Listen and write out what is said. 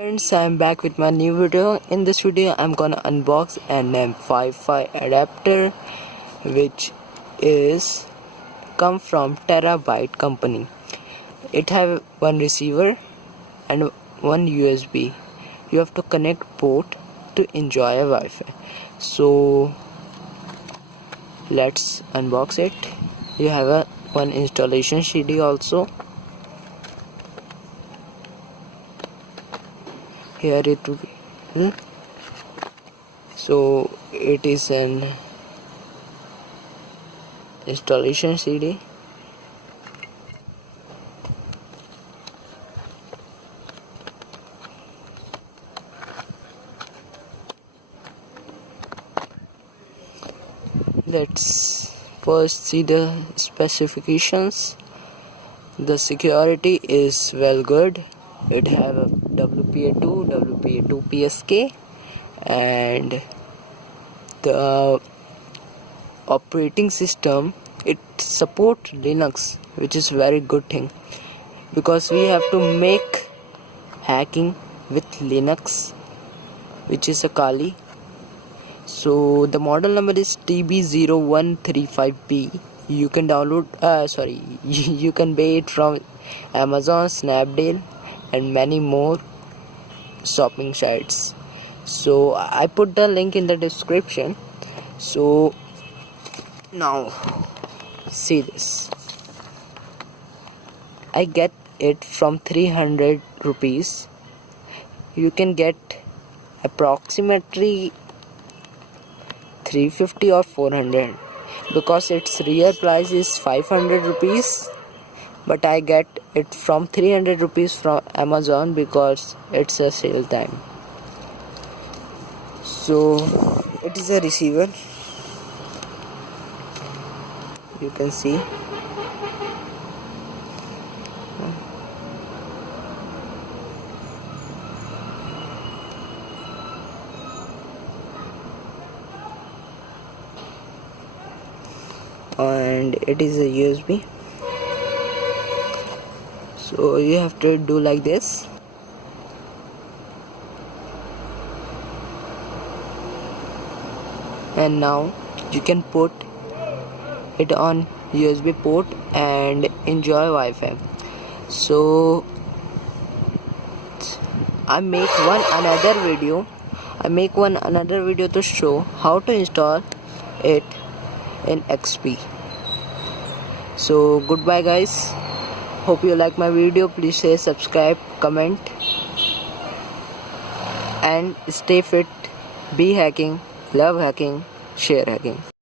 Friends, I'm back with my new video. In this video, I'm gonna unbox an Wi-Fi adapter, which is come from Terabyte company. It have one receiver and one USB. You have to connect both to enjoy a Wi-Fi. So let's unbox it. You have one installation CD also. Here it will be. So it is an installation CD. Let's first see the specifications. The security is well good. It have a WPA2, WPA2 PSK, and the operating system, it support Linux, which is very good thing, because we have to make hacking with Linux, which is a Kali. So the model number is TB-0135B. You can download you can buy it from Amazon, Snapdeal, and many more shopping sites. So I put the link in the description. So now see this. I get it from 300 rupees. You can get approximately 350 or 400, because its real price is 500 rupees, but I get it from 300 rupees from Amazon because it's a sale time. So it is a receiver, you can see. And it is a USB. So you have to do like this. And now you can put it on USB port and enjoy Wi-Fi. So I make one another video to show how to install it in XP. So goodbye guys, hope you like my video. Please share, subscribe, comment, and stay fit. Be hacking, love hacking, share hacking.